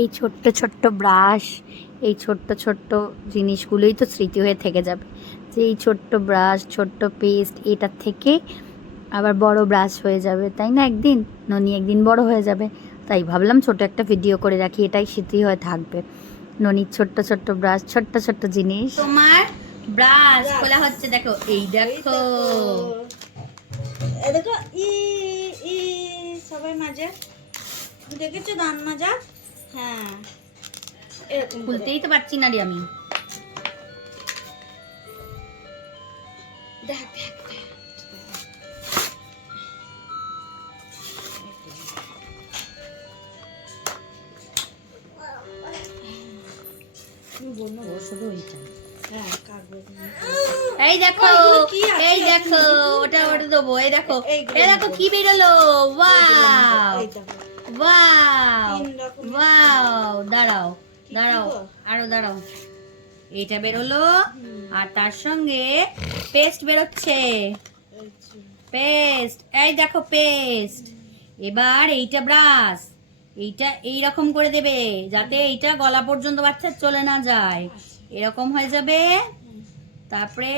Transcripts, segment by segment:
এই ছোট্ট ছোট্ট ব্রাশ, এই ছোট্ট ছোট্ট জিনিসগুলোই তো স্মৃতি হয়ে থেকে যাবে, যে এই ছোট্ট ব্রাশ, ছোট্ট পেস্ট, এটার থেকে আবার বড় ব্রাশ হয়ে যাবে, তাই না? একদিন ননি একদিন বড় হয়ে যাবে, তাই ভাবলাম ছোট একটা ভিডিও করে রাখি, এটাই স্মৃতি হয়ে থাকবে। ননির ছোট্ট ছোট্ট ব্রাশ, ছোট্ট ছোট্ট জিনিস। তোমার ব্রাশ খোলা হচ্ছে, দেখো, এই দেখো, দেখো, ই ই সবাই মাজে, দেখেছো দান মাজা? হ্যাঁ, এরকম খুলতেই তো পারছি না রে আমি। দেখ দেখ দেখ, এই দেখো, এই দেখো, ওটা ওটা দেবো, এই দেখো, এই দেখো কি বেরোলো, ওয়াও ওয়াও ওয়াও, দাঁড়াও দাঁড়াও, আরো দাঁড়াও, এইটা বেরোলো, আর তার সঙ্গে পেস্ট বেরোচ্ছে, পেস্ট, এই দেখো পেস্ট। এবার এইটা ব্রাশ, এইটা এইরকম করে দেবে যাতে এইটা গলা পর্যন্ত বাচ্চা চলে না যায়, এরকম হয়ে যাবে। তারপরে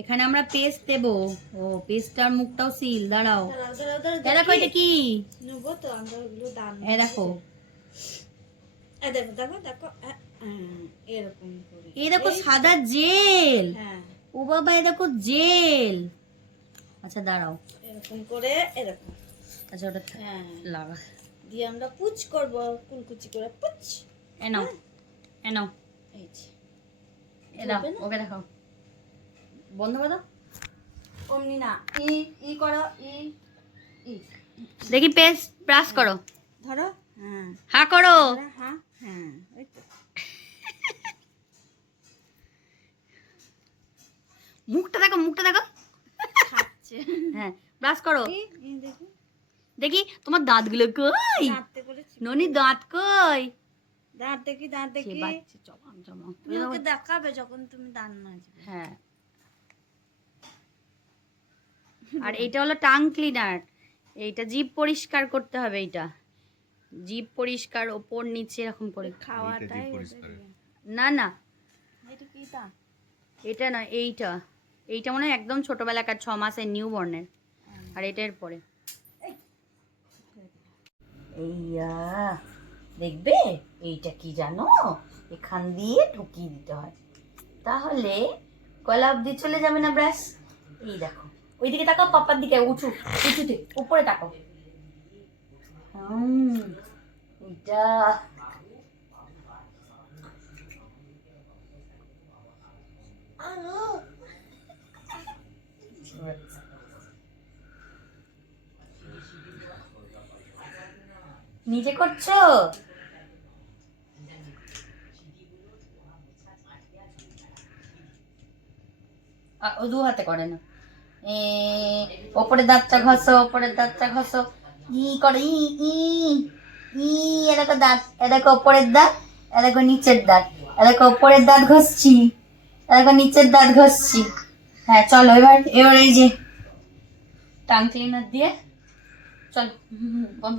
এখানে আমরা পেস্ট দেব, ও পেস্টটার মুখটাও সিল, দাঁড়াও, দেখো এটা কি, নেবো তো আমরা ওগুলো দাম, এই দেখো, দেখো দেখো দেখো, এরকম করে, এই দেখো সাদা জেল, হ্যাঁ ও বাবা, এই দেখো জেল। আচ্ছা দাঁড়াও, এরকম করে, এরকম, আচ্ছা ওটা হ্যাঁ লাগা, দিয়ে আমরা পুচ করব, কুলকুচি করে পুচ, এনো এনো, এই যে এনো, ওকে দেখাও, বন্ধ করে দাও, অমনি না, ই ই করো, ই ই, দেখি পেস্ট ব্রাশ করো, ধরো, হ্যাঁ হ্যাঁ করো, হ্যাঁ হ্যাঁ, ওই তো, মুখটা দেখো, মুখটা দেখো, খাচ্ছে, হ্যাঁ ব্রাশ করো, এই দেখো, দেখি তোমার দাঁতগুলো কই, দাঁতে করেছি, ননি দাঁত কই, দাঁত দেখি, দাঁত সে দেখি, বাচ্চা জমা জমা, তুমি ওকে দেখাবে যখন তুমি দাঁত মাজবে, হ্যাঁ। আর এইটা হলো টাং ক্লিনার, এইটা জিভ পরিষ্কার করতে হবে, এইটা জিভ পরিষ্কার, ওপর নিচে এরকম করে, খাওয়াটাই না না এটা কি তা, এটা না, এইটা, এইটা মনে হয় একদম ছোটবেলাকার 6 মাসের নিউ বর্নের, আর এটার পরে এইয়া দেখবে, এইটা কি জানো, এখান দিয়ে ঢুকিয়ে দিতে হয়, তাহলে গলা অব্দি চলে যাবে না ব্রাশ। এই দেখো, ওইদিকে তাকাও, পাপার দিকে, উঁচু উঁচুতে, উপরে তাকাও, এইটা নিজে করছো, ও দু হাতে করে না, ওপরে দাঁতটা ঘষো, ওপরের দাঁতটা ঘষো, ই করে, ই ই ই, এরকম দাঁত, এরকম ওপরের দাঁত, এরকম নিচের দাঁত, এরকম ওপরের দাঁত ঘষছি, এরকম নিচের দাঁত ঘষছি। হ্যাঁ চলো, এবার এবার এই যে টাং ক্লিনার দিয়ে চলো, বন্ধ।